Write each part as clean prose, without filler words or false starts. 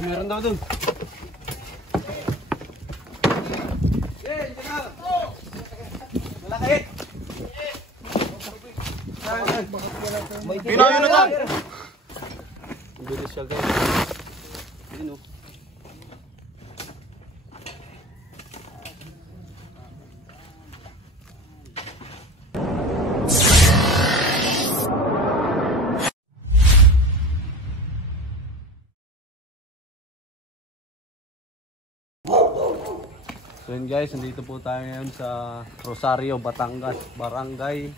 Meron daw dun. Malaki. Pinayo na lang. Bilis siya guys. Yun o. So yun guys, nandito po tayo ngayon sa Rosario, Batangas, Barangay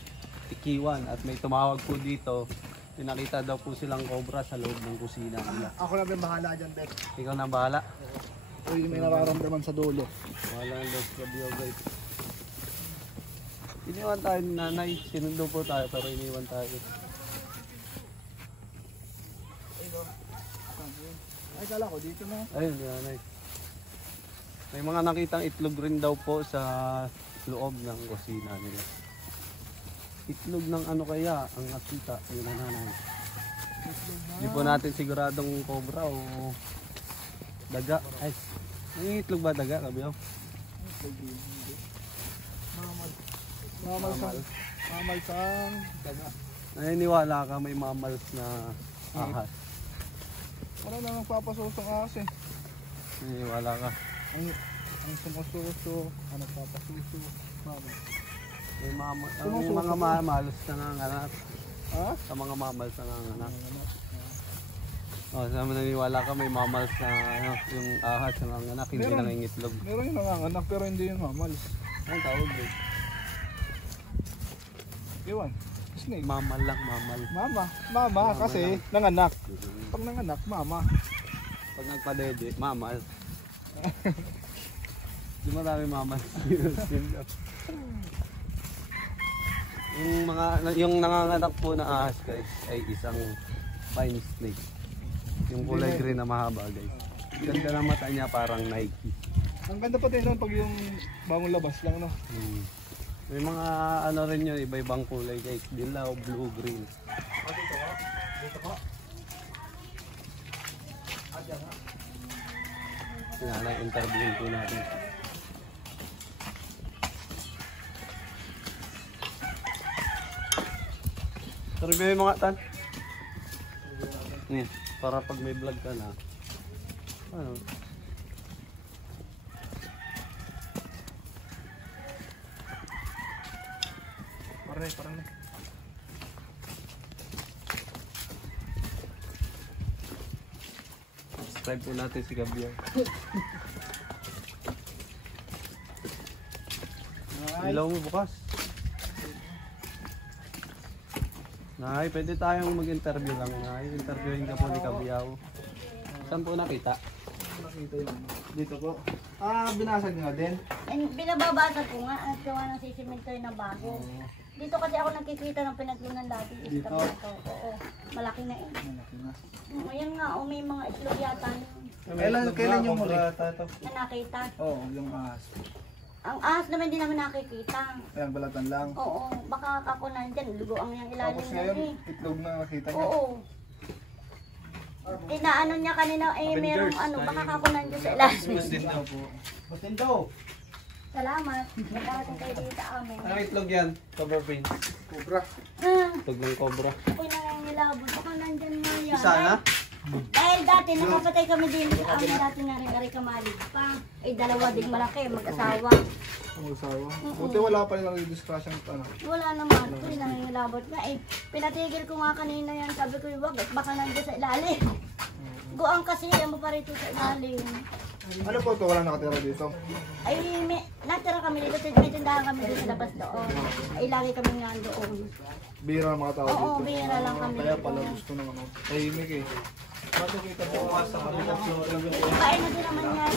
Tikiwan. At may tumawag po dito. Pinakita daw po silang cobra sa loob ng kusina nila. Ako na may bahala dyan, Bet. Ikaw na bahala. Uy, may nararamdaman sa dulo. Bahala ng Los Gabriel guys. Iniwan tayo ni nanay. Sinundo po tayo pero iniwan tayo. Ay, kala ko dito na. Ayun, nanay. May mga nakitang itlog rin daw po sa loob ng kusina nila. Itlog ng ano kaya ang nakita? Ayun na nanay. Hindi po natin siguradong cobra o daga. Ay, may itlog ba daga, Kabiyaw? Mamal sang daga. Naniniwala ka may mamals na ahas. Wala na nagpapasosong ahas eh. Naniniwala ka. Ang sumususo, ang nagpapasuso, mamal. May ang mga mamals nanganganak. Ha? Sa mga mamals nanganganak. Oh, sa naniniwala ka may mamals na ano, yung ahas nanganganak, hindi Meron. nangingitlog. Meron yung nanganganak pero hindi yung mamals. Anong tawag doon? Iwan. Snake. Mamal lang, mamal. Mama kasi nanganak. Pag nanganak, mama. Pag nagpadede, mamal. Di marami mamal. yung nanganganak po na ahas guys ay isang pine snake. Yung kulay green na mahaba guys. Ganda na mata niya parang Nike. Ang ganda pa din pag yung bagong labas lang, no? May mga ano rin yun, iba-ibang kulay guys. Dilaw, blue, green. Dito ko. Sinanay interview po natin. Survey mga tan. Yan, para pag may vlog ka na. Ano? Parang na. Subscribe po natin si Gabriel. Ilaw mo bukas. Nay, pwede tayong mag-interview lang. Nay, interviewin ka po ni Kabiyaw. Saan po nakita? Nakita yun. Dito po. Binasag nga din. Binababasa ko nga at gawa ng sisimentoy na bago. Dito kasi ako nakikita ng pinaglunan dati. Dito? Oo, malaki na eh. Malaki na. Ayan nga, may mga itlog yata Kailan yung muli? na nakita. Oo, yung ahas. Ang ahas naman hindi naman nakikita. Ayan, balatan lang. Oo, baka ako nandyan, lugo ang yung ilalim Tapos na ngayon, eh. itlog na nakita niya. Oo. Inaano niya kanina, merong ano, baka ako nandyan sa ilalim. Din daw po. Batin daw. Salamat, nakarating kayo dito sa amin. Anong itlog yan? Cobra Prince. Cobra. Itlog ng cobra. Ako'y nangangilabot, baka nandyan mo yan. Isa na? Dahil dati, nakapatay kami din sa amin dati na rin kamalig pa. Ay, dalawa ding malaki, mag-asawa. Ang usawa. Buti wala pa rin nag-discuss yung ano. Wala naman, ako'y nangangilabot nga. Eh, pinatigil ko nga kanina yan, sabi ko, wag, baka nandyan sa ilalim. Guang kasi, yan mo pa rito sa ilalim. Ano po ito? Wala nakatira dito? Ay, natira kami dito, may tindahan kami dito sa labas doon. Ay, lagi kami nga doon. Bira ang mga tao dito. Oo, bihira lang kami Kaya dito. pala gusto ng ano. Tahimik eh. Bato kita po sa kabilang floor. Kain na din naman yan.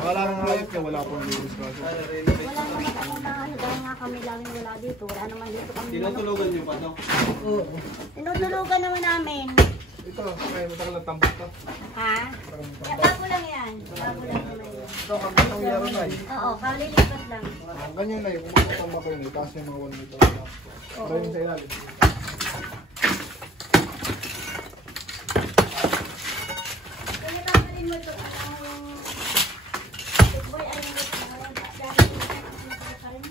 Wala nang hayop niya, wala po nag-discuss. Wala naman ako na ano, dahil nga kami laging wala dito. Wala naman dito kami. Tinutulugan niyo pa daw? Oo. Tinutulugan naman namin. Ito, kaya matagal na tambak to. Ha? Ya, bago lang yan. Bago lang naman yan. Ito, kami ang yaro na eh. Oo, kalilipat lang. Ganyan na eh, kung magkatambak ko yun eh. Taas yung mga 1 meter. Pero yung sa ilalim. mo ito, yung big boy, ayun mo ito, dahil ka rin.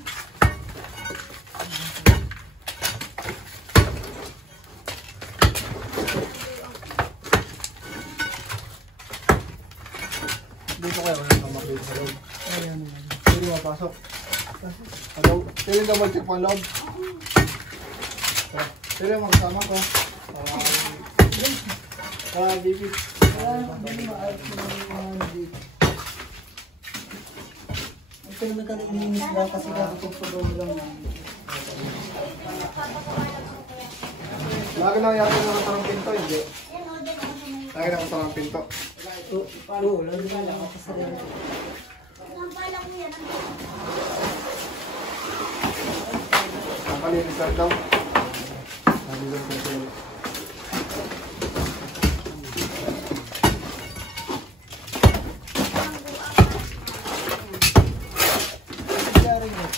Dito kaya wala nang makita sa loob. Ayan. Pwede mapasok. Hello? Pwede ka mag-check pa ang loob? Pwede magsama ko. Bibit. Pero nagkalinis lang kasi kakapagpagawa lang. Lagi na yata na parang pinto, hindi? Yan, o, dyan, ako may Lagi na parang pinto. Oo, lalo na lang ako sa rin. sampay lang mo yan. Nakalinis lang daw. Nalilis lang sila. Tagal mo yan.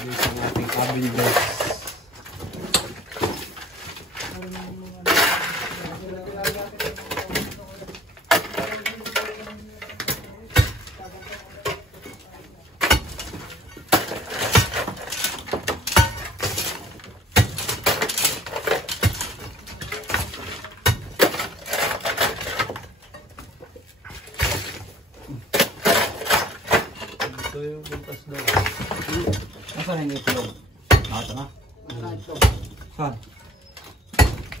Ito sa ating cabin bed. Ito yung buntas daw. Nasaan yung itlog? Ito na. Saan?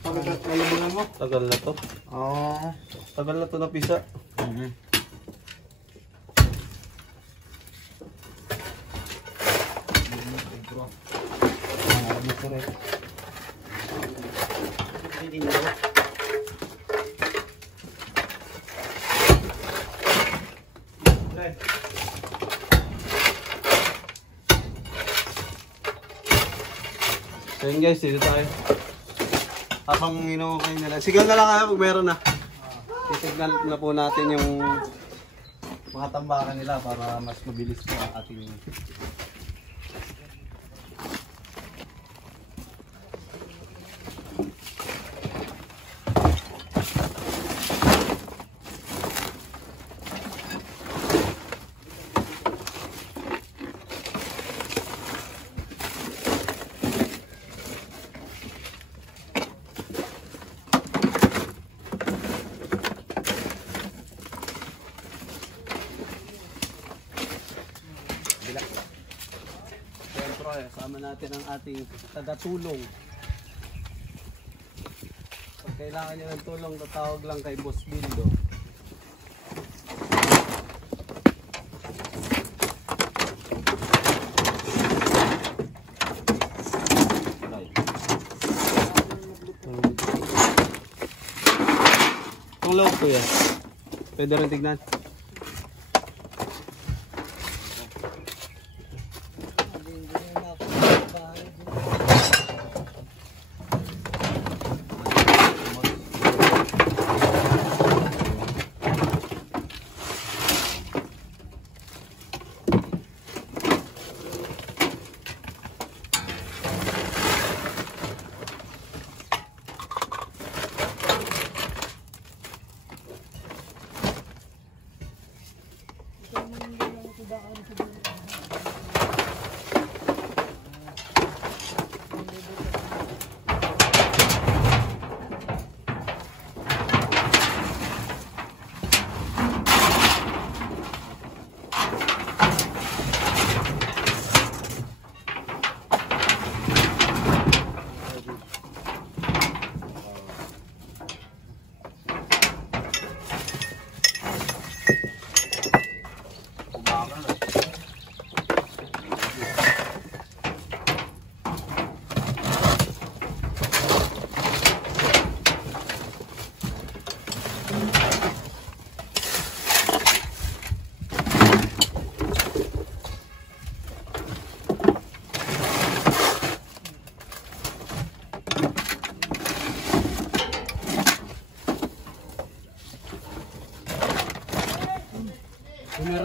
Pagkakalabunan mo? Tagal na to. Oo. Tagal na to na pisa. So yun guys, dito tayo. Habang inuukay nila. Sigal na lang kayo pag meron na. Titignan na po natin yung mga tambakan nila para mas mabilis po ang ating siyempre, kasama natin ang ating taga-tulong. Pag kailangan nyo ng tulong, tatawag lang kay Boss Bildo. Itong loob ko yan. Pwede rin tignan.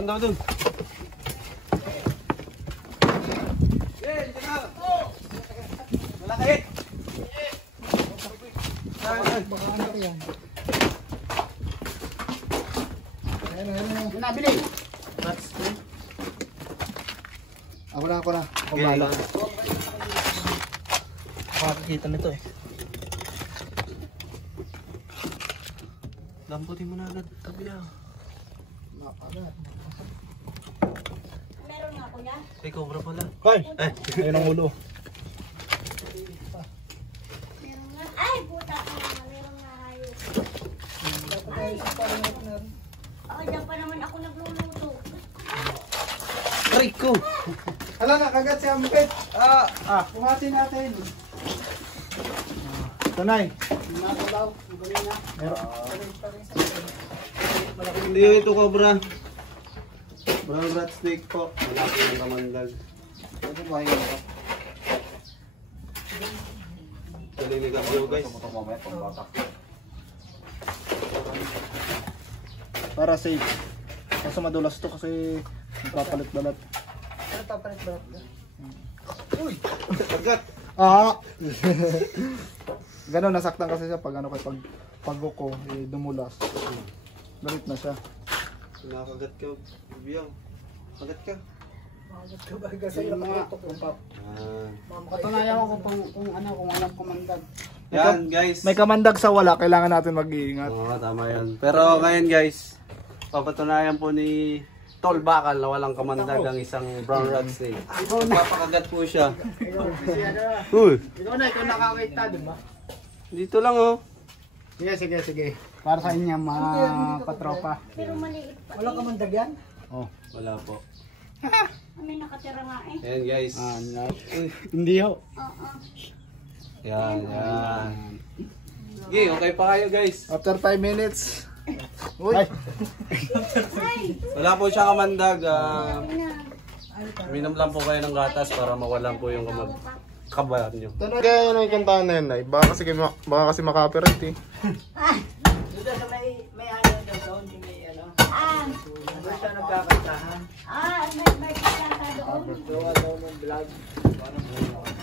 Meron daw dun. Malaki. Baka ano yan. Ayan. Nabili. Ako na. Ako Okay, bala. Makakakita nito eh. Lamputin mo na agad. Tabi na. Meron nga kuya. Ay, cobra pala. Hoy! Ayun ang ulo. Meron nga. Ay, puta ko nga. Meron nga hayop. Ako dyan pa naman ako nagluluto. Aray ko! Hala na, kagat si Ampet. Pumasin natin. Tunay. Hindi yun ito, cobra. Brown rat snake po. Malaki ng kamandag. Ano ba yun? Naliligaw yun, guys. Para safe. Kaso madulas to kasi nagpapalit-balat. Agad! Ganon, nasaktan kasi siya pag ano kay pag ko dumulas. Galit na siya. Nakakagat ka, Biyang. Kagat ka. Patunayan ko kung alam kumandag. Yan, guys. May kamandag sa wala, kailangan natin mag-iingat. Oo, tama yan. Pero ngayon, guys, papatunayan po ni Tol Bakal na walang kamandag ang isang brown rat snake. Papakagat po siya. Uy, Ikaw nakawait ta, di ba? dito lang oh. Sige. Para sa inyo mga patropa. Pero maliit pa. Wala kamandag yan? Wala po. May nakatira nga eh. Ayan, guys. Hindi ho. Oo. Yan. Sige, okay pa kayo, guys. After 5 minutes. Uy! Ay! Wala po siya kamandag. Sabi na. Minom lang po kayo ng gatas para mawalan po yung kabahan nyo. Kaya yun ang kantahan na yun, ay. Baka kasi makapirate eh. Dito sa may ano doon, may ano. Ah! Doon siya nagkakantahan. May kanta doon. Gawa daw ng vlog.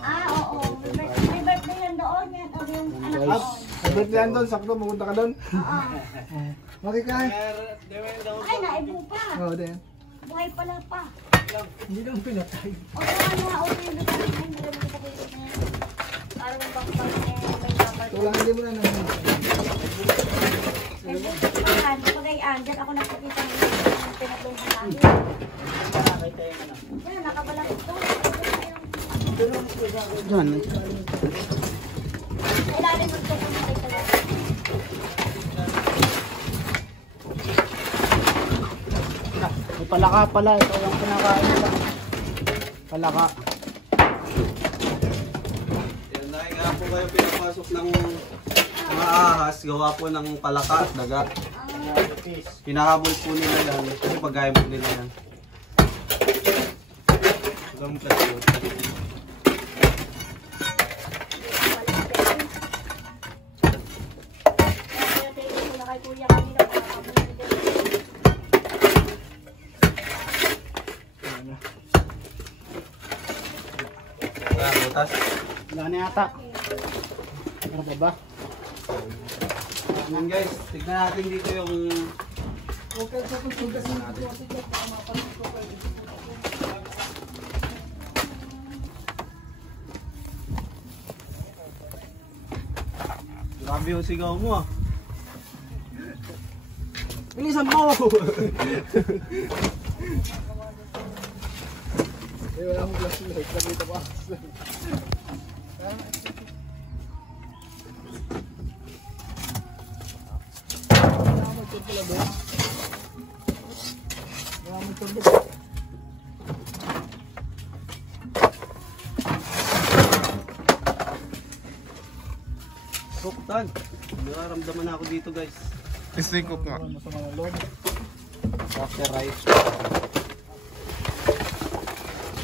Oo. May birthday yan doon. Yan yung anak ko. Sabit yan doon, sakto, pumunta ka doon. Oo. Makikain. Ay, naibo pa. Oo, din. Buhay pala pa. Hindi naman pinatay. O saan nga, o yung lugar na hindi naman sa kulit na yan. Parang bakbang may kapal. Walang hindi mo na naman. May bukas pa yan. Pagayaan, dyan ako nakikita ng pinatulong sa akin. Nakakita yung ano. Yan, nakabalang ito. Diyan. Sa ilalim mo ito kung nakita lang. May palaka pala. Ito yung pinakain nila. Palaka. Yan, dahil nga po kayo pinapasok ng mga ahas, gawa po ng palaka at daga. Pinahabol po nila yan, kasi pag-gamit nila yan. Hanggang plasyo. Kaya tayo ko na kay kuya kanina. Makakabili din. Kaya butas. Wala na yata. Ano pa ba? Yan guys, tignan natin dito yung grabe yung sigaw mo ah. Bilisan mo! Wala akong flashlight, nakita pa. Suktan. Nararamdaman na ako dito guys. Snake hook nga. After right.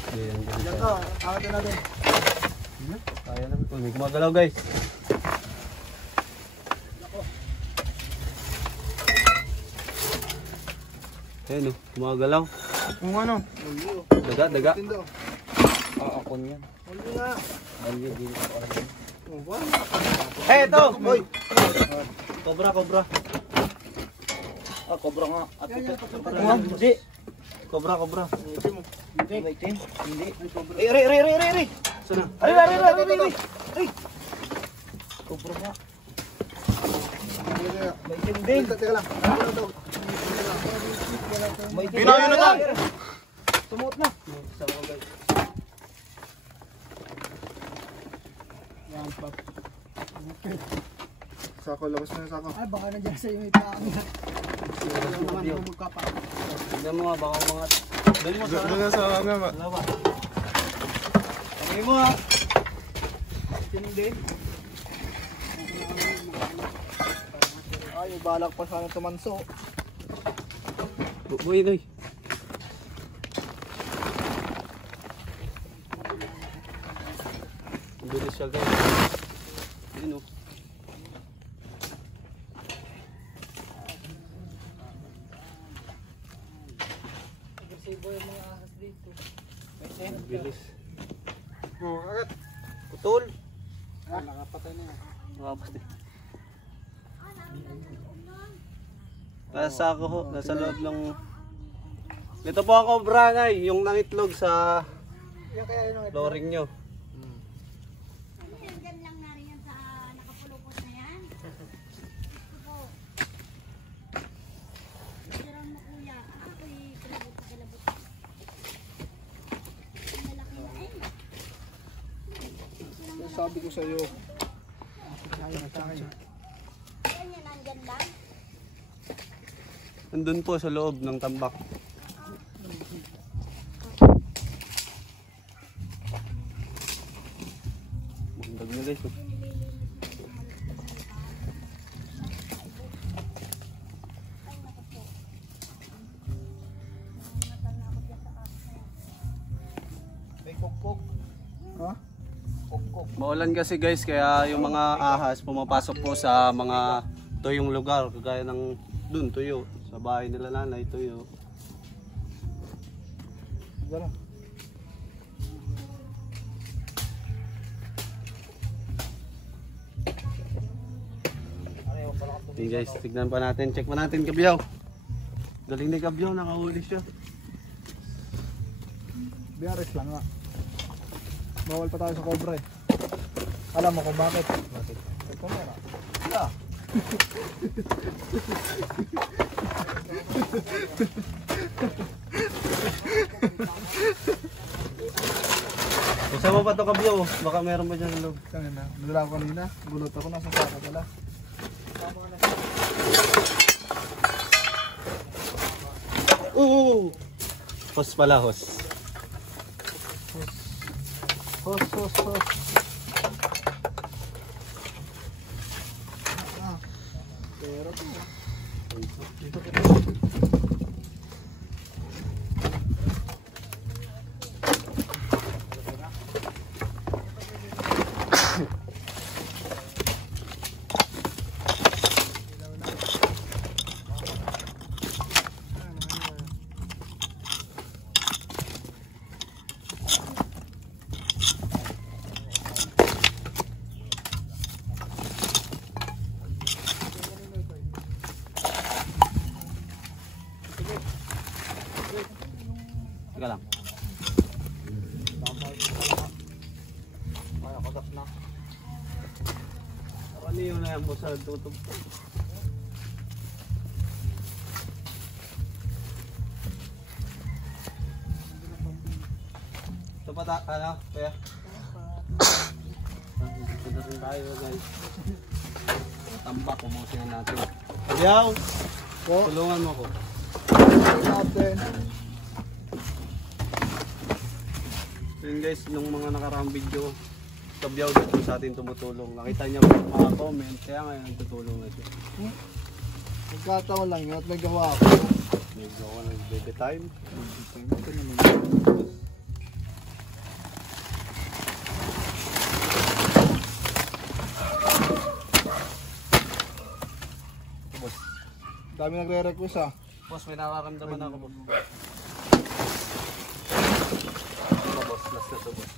Ayan, Diyan ka, akatin natin. kaya naman. Hindi gumagalaw guys. Ayan o, gumagalaw. Kung ano? Daga. Tindo. Ako niyan. Huli nga. Bali, di ko alam. Oh, wala. Eh, ito! Boy. Cobra. Cobra nga. At Yan, ito. yan, Hindi. Cobra. Huli mo. May itim. Hindi. Ay, Saan na? Ay. Cobra nga. May itim din. Teka lang. Ano daw? May itim. Pinayo na to. Sumuot na. Sama guys. Yan pa. Sako, labas na yung sako. Ay, baka nandiyan sa'yo may paangat. Tignan mo nga, baka mga... Dali mo sa... Doon na sa nga ba? Dalawa. Tangin mo ha. Tindi. Ay, balak pa sana tumanso. Buhay Noy. Bilis siya guys. Ayun o. Bilis. Oh, agad. Putol. Nakapatay na yan. Makapos din. Nasa ako ho. Nasa loob ng... Ito po ako, Branay. Yung nangitlog sa Yan kaya yun ang flooring nyo. Diyan lang na rin yan sa nakapulupot na yan. Ito. Sirang mo kuya. Ako'y kilabot. Malaki na eh. sabi ko sa iyo. Yan yan, nandyan lang. Nandun po sa loob ng tambak. Magdag na guys. Oh. May kukok. Ha? Kukok. Maulan kasi guys, kaya yung mga ahas pumapasok po sa mga tuyong lugar, kagaya ng dun, tuyo. Sa bahay nila nanay, tuyo. Gano'n. Okay guys, tignan pa natin, check pa natin Kabyaw. Galing ni Kabyaw, nakahuli siya. Biares lang nga. Bawal pa tayo sa cobra eh. Alam mo kung bakit? Bakit? Ito mo na. Yeah. Kasama pa to Kabyaw, baka meron pa dyan sa loob. Kaya na. Nalala ko kanina. Gulot ako nasa saka pala. Hos pala, hos. Hos. Pero Teka lang. Ay, kagat na. Ano yun na yan mo sa tutog? Ito pa ano? Kaya? Ito na rin tayo guys. Tambak, umusin na natin. Kabyaw! po. Tulungan mo ko. Natin. Yun guys, nung mga nakaraang video, Kabyaw dito sa atin tumutulong. Nakita niya mga comment, kaya ngayon nagtutulong na siya. Nagkataon lang yun at may gawa ako. Medyo ako nag-baby time. Ito naman. Dami nagre-request ah. Boss, may nakakamdaman ako, boss. Ito, boss. Last na to, boss.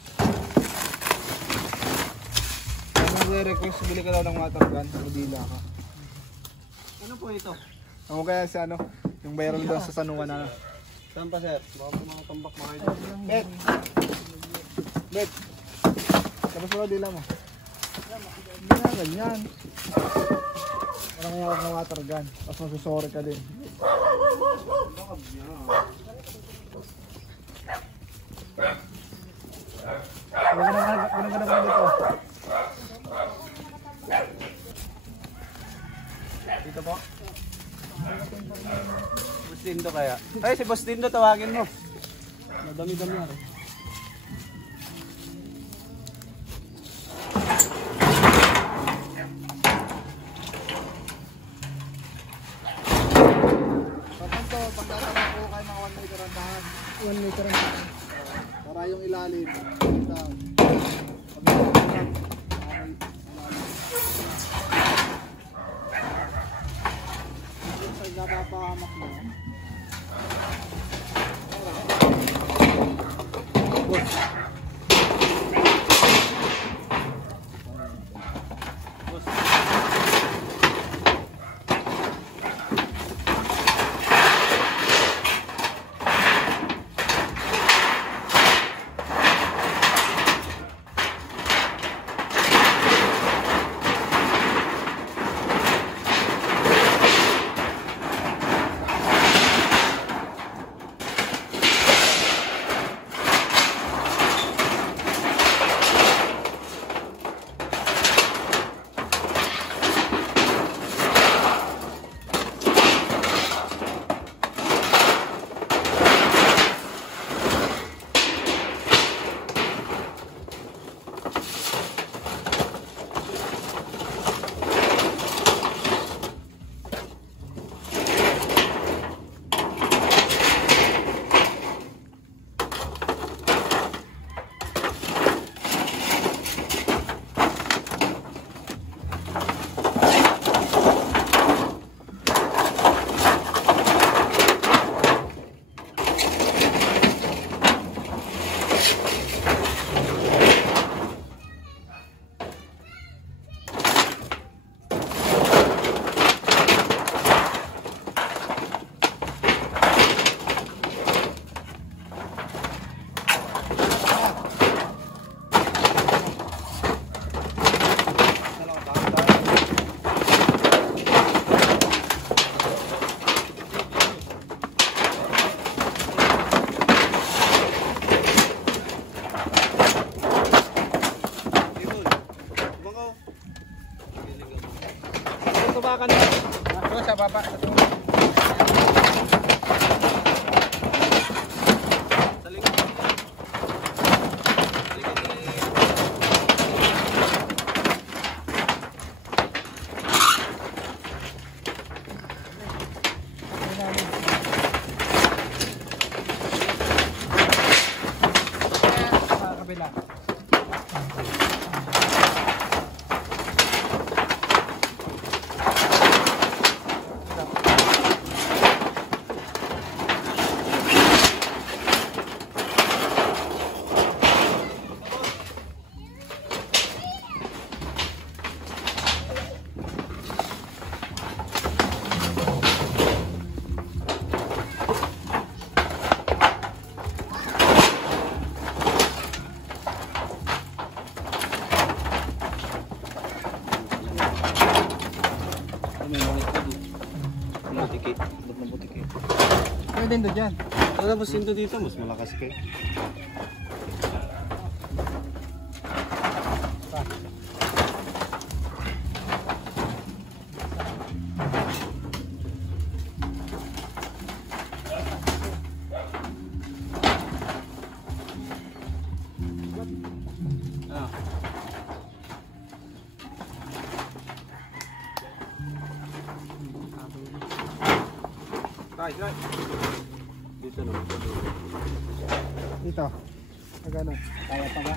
Kung nagre-request, bili ka daw ng water gun, magdila ka. Ano po ito? Ako kaya si ano, yung viral doon sa San Juan na. Saan pa, sir? Baka po mga tambak mga ito. Bet! Bet! Tapos mo dila mo. Hindi na, ganyan. Parang hawak ng water gun. Tapos masusori ka din. Ganun ka dito. Dito po. Boss Dindo kaya. Ay, si Boss Dindo tawagin mo. Madami-dami na rin. Tapos to, pagkasama ko kayo mga 1 meter ang tahan. 1 meter ang tahan. Para yung ilalim. Ito. Napapahamak mo. Tubakan na. Doon sa baba. Sa likod. Sa likod ni... Sa kabila. Butiki. Ba't na butiki? Pwede doon dyan. Ano Boss Dindo dito? Mas malakas kayo. Ah. Right. Dito naman. Dito. Magano? Kaya pa ba?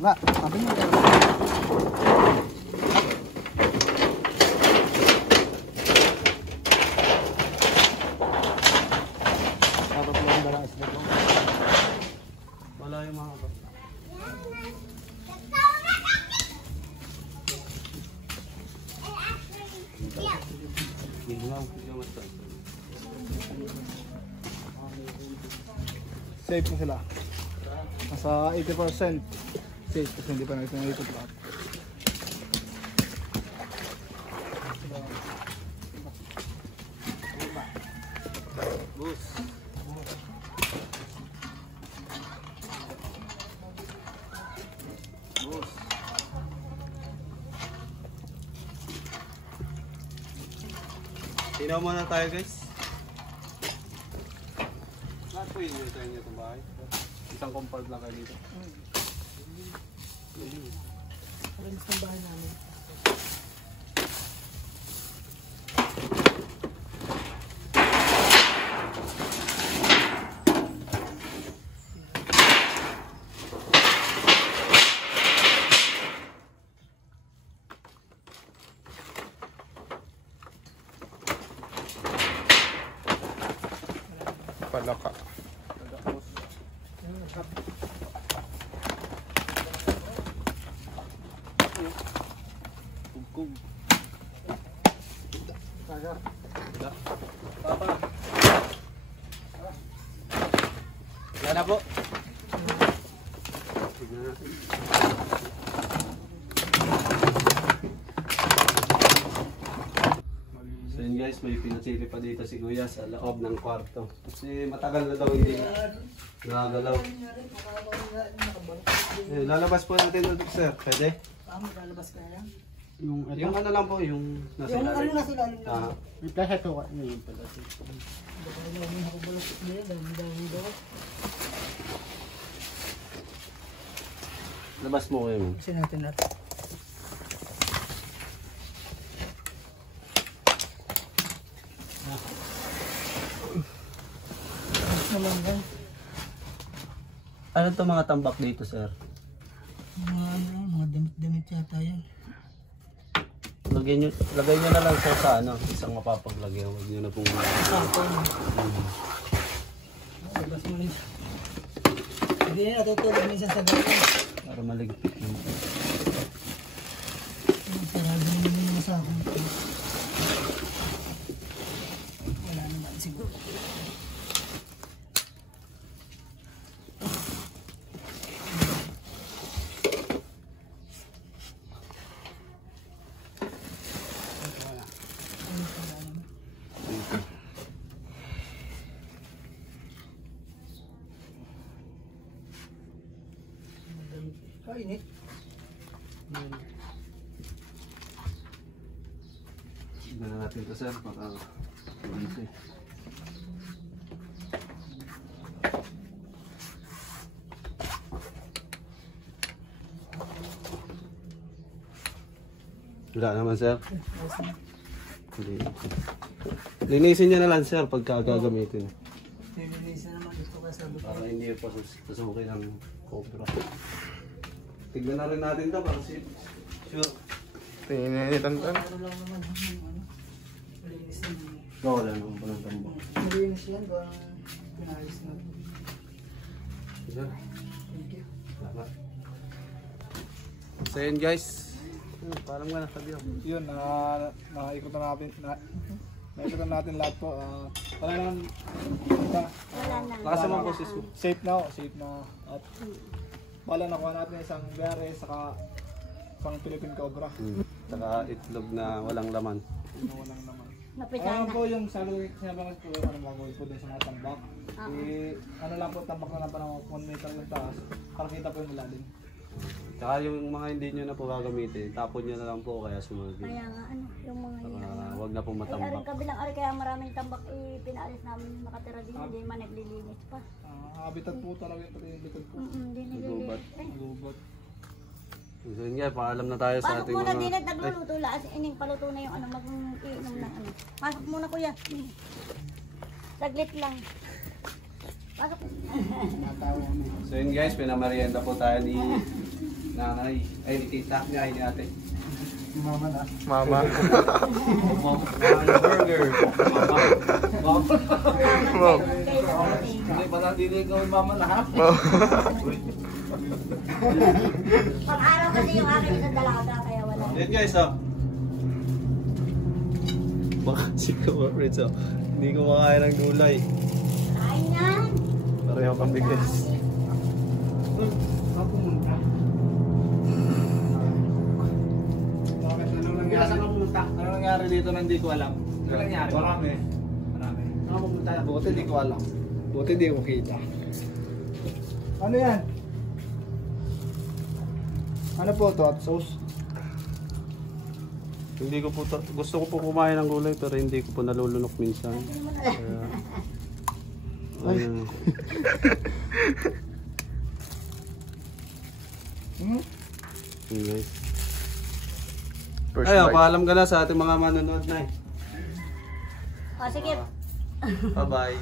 Tara, sabi mo. Tapos lang ba lang isda ko? Wala yung mga ba? Tingnan ko mas Safe na sila. Nasa 80% safe kasi hindi pa natin naikot lahat. Bus. Bus. Tinaw muna tayo guys. Lahat po yun yung sa inyo itong bahay. Isang compound lang kayo dito. Palaka. Kugkug. Saga. Papa. Yan na po. Tignan natin. So yun guys, may pinatili pa dito si Kuya sa loob ng kwarto. Kasi matagal na daw hindi nakagalaw. Eh, lalabas po natin ito sir, pwede? Lalabas ka yan? Yung ano lang po, yung nasa ilalim. Nasa ilalim lang. Ah, May plaza to ka. Yung pala. labas mo kayo. Kasi natin natin. Naman ba? Ano to mga tambak dito sir? Mga damit-damit yata yan. Lagay nyo na lang sir sa ano, isang mapapaglagay. Huwag nyo na pong... Labas mo rin. Hindi na natutulog minsan sa gawin. Para maligpit mo. Sarado naman yung mga sa akin. Wala naman siguro. Init. Tignan na natin ito sir, baka dito. Wala naman sir. Hindi. Linisin niya na lang sir pagka gagamitin. Nililisa naman ito kasi sabi ko. Para hindi pa susukin ng cobra. Tignan na rin natin ito para sure. Tininitan tan. Ano lang naman yung ano. Malinis naman. Wala naman pa ng tambak. Malinis yan. Doon pinayos natin. Sir, Thank you. salamat. So yun guys. Parang nga nasabi ako. Yun, naikot na natin. Naikot na natin lahat po. Wala naman. Wala na. Lakas naman po sis ko. Safe na. Safe na. At wala nakuha natin isang biyare saka isang Philippine Cobra. Saka itlog na walang laman. Walang naman. Napisa Ano na. po yung sinabi ko ano gagawin po din sa mga tambak. Ano lang po, tambak na lang pa ng 1 meter yung taas para kita po yung ilalim. Saka yung mga hindi nyo na po gagamitin, tapon nyo na lang po kaya sumagi. Kaya nga ano, yung mga Saka wag na po ay matambak. aring kabilang ari kaya maraming tambak pinaalis namin yung nakatira din, hindi man naglilinis pa. Habitat po talaga yung pag-ilikod po. Hindi Gubat. nililinis. Ay, Gubat. So yun nga, paalam na tayo sa pasok ating muna mga... din at nagluluto laas ining paluto na yung ano, mag-iinom ng ano. Pasok muna kuya. Saglit lang. Pasok. So yun guys, pinamarienda po tayo ni nanay. Ay, ni tita. Ni ay, ni ate. Mama na. Mama. Burger. Mom. Hindi pa natin ikaw yung mama na ha? Pang-araw kasi yung akin isang dalaga, kaya wala. Yan guys, oh. Baka si Friends, oh. Hindi ko makain ng gulay. Kain yan. Pareho kang bigas. Ano nangyari dito na hindi ko alam? Ano nangyari? Marami. Ano pumunta? Buti hindi ko alam. Buti hindi ko kita. Ano yan? Ano po ito? Hot sauce? Hindi ko po, gusto ko po kumain ng gulay pero hindi ko po nalulunok minsan. Kaya, ayun. Yun, guys. First Ayaw, bite. paalam ka na sa ating mga manonood na eh. O sige, Bye-bye.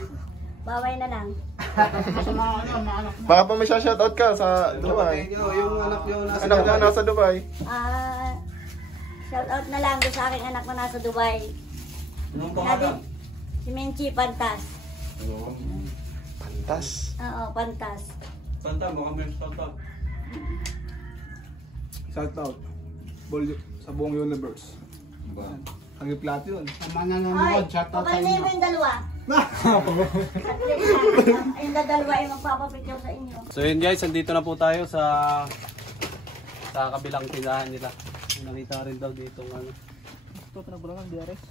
baway na lang. Baka pa may shoutout ka sa Dubai. Yung anak nyo nasa Anak mo nasa Dubai. Shout out na lang doon sa aking anak na nasa Dubai. Anong Nabi, pangalan? si Menchi Pantas. Pantas. Oo, Pantas. Santa, mga men Santa. Shout out. Sa buong universe. Ang plato yun. Ay, papansin mo yung dalawa. Yung dalawa ay magpapapicture sa inyo. So yun guys, andito na po tayo sa kabilang tindahan nila. Nakita rin daw dito ng ano. Ito, pinabulangan, DRS.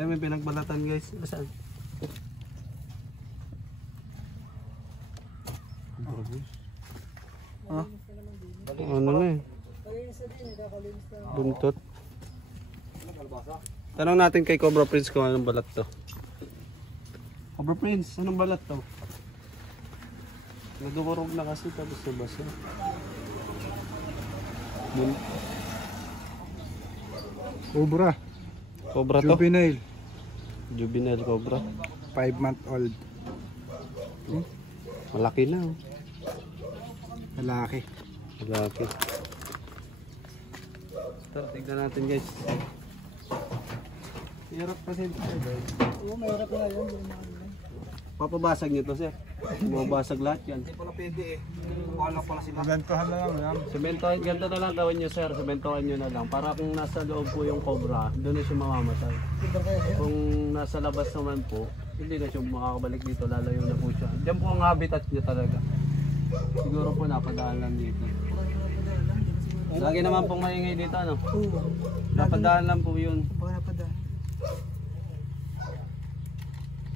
Eh, may pinagbalatan guys. Saan? Ha? Ano na eh? Buntot. Tanong natin kay Cobra Prince kung anong balat to. Cobra Prince, anong balat to? Nadukurog na kasi tapos nabasa. Cobra. Cobra to? Juvenile. Juvenile Cobra. 5-month-old. Malaki na oh. Lalaki. Malaki. Ito, tignan natin guys. Hirap kasi ito. Oo, mahirap na yun. Papabasag nyo to sir. Bumabasag lahat yan. Hindi pala pwede eh. Wala pala sila. Gantuhan na lang yan. Sementohan, ganito na lang gawin nyo sir. Sementohan nyo na lang. Para kung nasa loob po yung cobra, doon na siya mamamatay. Kung nasa labas naman po, hindi na siya makakabalik dito. Lalayo na po siya. Diyan po ang habitat niya talaga. Siguro po napadaan lang dito. Lagi naman pong maingay dito ano? Napadaan lang po yun.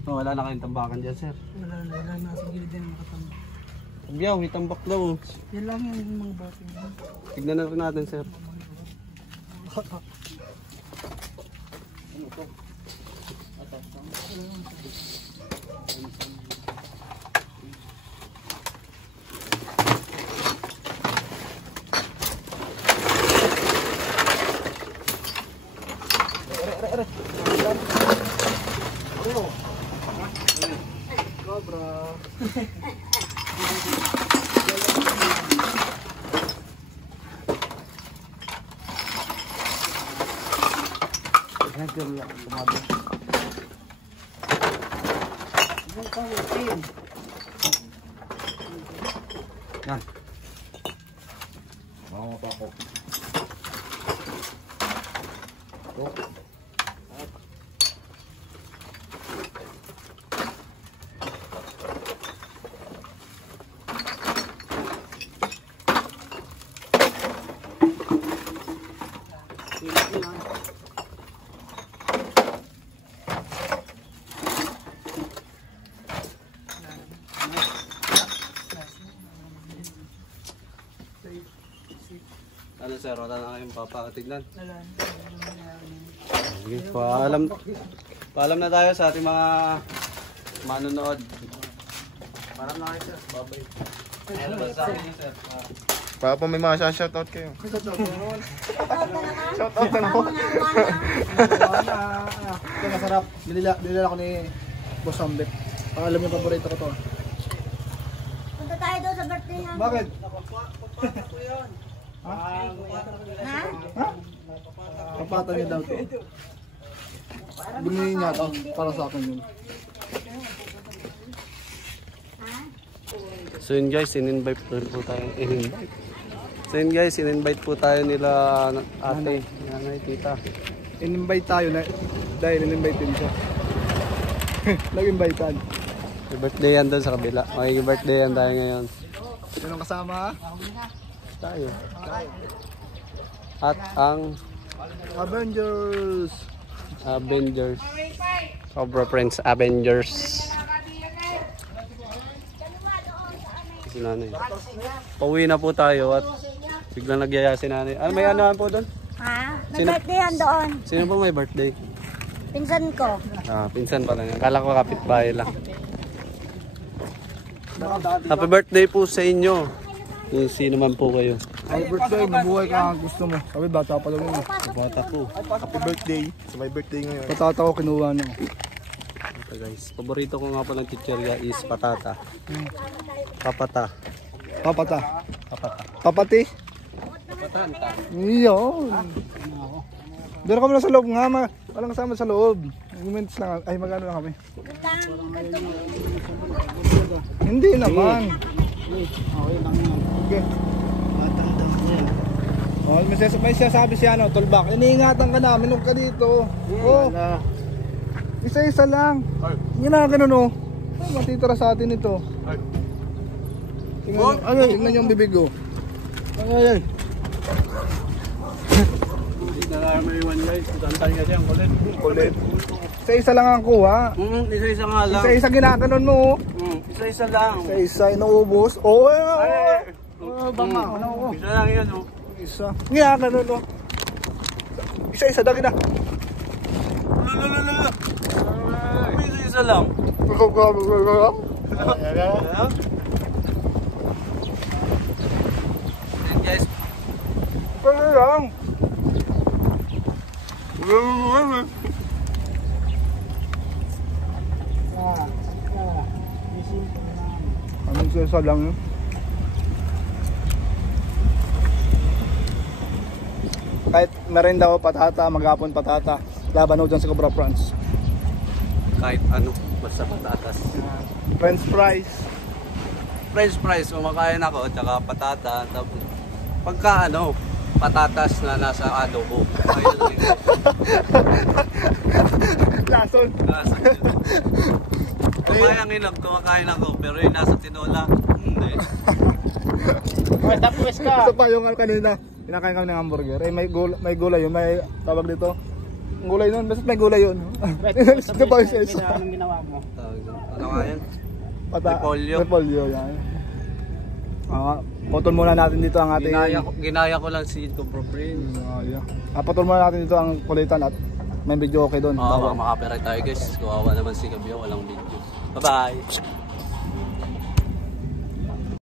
Oh, wala na kayong tambakan dyan sir. Wala na sa gilid yan makatambak. Biyaw, may tambak daw. Yan lang yung mga bating. Tignan na rin natin sir. Yan. Mga pako. Ano sir, wala na kayong papakatignan. Wala na. Sige, paalam na tayo sa ating mga manonood. Paalam na kayo sir, babay. Ano ba sa akin sir? Baka pa may mga shoutout kayo. Shoutout na Ang po. mga wana. Ito masarap. Binila ako ni Boss Ambet. Ang alam niyo paborito ko to. Punta tayo daw sa birthday niya. Bakit? Ha? Ha? Papatan niya daw to. Binili niya to. Para sa akin yun. Ha? So yun guys, in-invite po tayo. So yun guys, in-invite po tayo nila ate, nanay, tita. In-invite tayo na dahil in-invite din siya. Nag-invitean. May birthday yan doon sa kabila. Okay, birthday yan tayo ngayon. Sinong kasama? Tayo. At ang Avengers! Avengers. Cobra Friends Avengers. Si nanay. Pauwi na po tayo at biglang nagyaya si nanay. Ano, may ano po doon? Ha? May birthday yan doon. Sino po may birthday? Pinsan ko. Pinsan pala niya. Kala ko kapitbahay lang. Happy birthday po sa inyo. Yung sino man po kayo. Happy birthday, mabuhay ka ang gusto mo. Sabi, bata pa lang yun. Bata po. Happy birthday. Sa my birthday ngayon. Patata ko kinuha na. Ito guys. Paborito ko nga po ng chichirya is patata. Papata. Papata. Papata. Papati. Patanta. Iyon. Doon kami lang sa loob nga. Walang kasama sa loob. Minutes lang. Ay, magano lang kami. Hindi naman. Okay. Oh, may sinasabi siya ano, tolbak. Iniingatan ka na, minug ka dito. Oh. Isa-isa lang. Hindi na ganun oh. Matitira sa atin ito. Tingnan yung bibig oh. Ay. May one guys. Tantay kasi ang kulit. Kulit. Isa-isa lang ang kuha. Isa-isa nga lang. Isa-isa ginaganon mo. Isa-isa lang. Isa-isa inuubos. Oh, Baka. Isa lang yun oh. Isa. Ginaganon mo. Isa-isa dagi na. Isa lang. And guys. Ano lang? Anong isa lang yun? Kahit merinda o patata, maghapon patata, laban o dyan sa Cobra France. Kahit ano, basta patatas. French fries. French fries, kumakain ako, tsaka patata. Tapos, pagka ano, patatas na nasa adobo. Ayun lang yun. Lason. Nasa kumakain ako, pero yung nasa tinola, hindi. Tapos ka. Ito pa yung kanina, pinakain kami ng hamburger. Eh, may gulay yun, may tawag dito. Ang gulay nun, basta may gulay yun. Ito pa yung isa. Anong ginawa mo? Ano nga yan? Repolyo. Repolyo, yan. Putol muna natin dito ang ating... Ginaya ko lang si Cobra Friends. Putol muna natin dito ang kulitan at may video okay doon. Makapirate tayo guys. Kawawa naman si Gabriel, walang video. Bye-bye!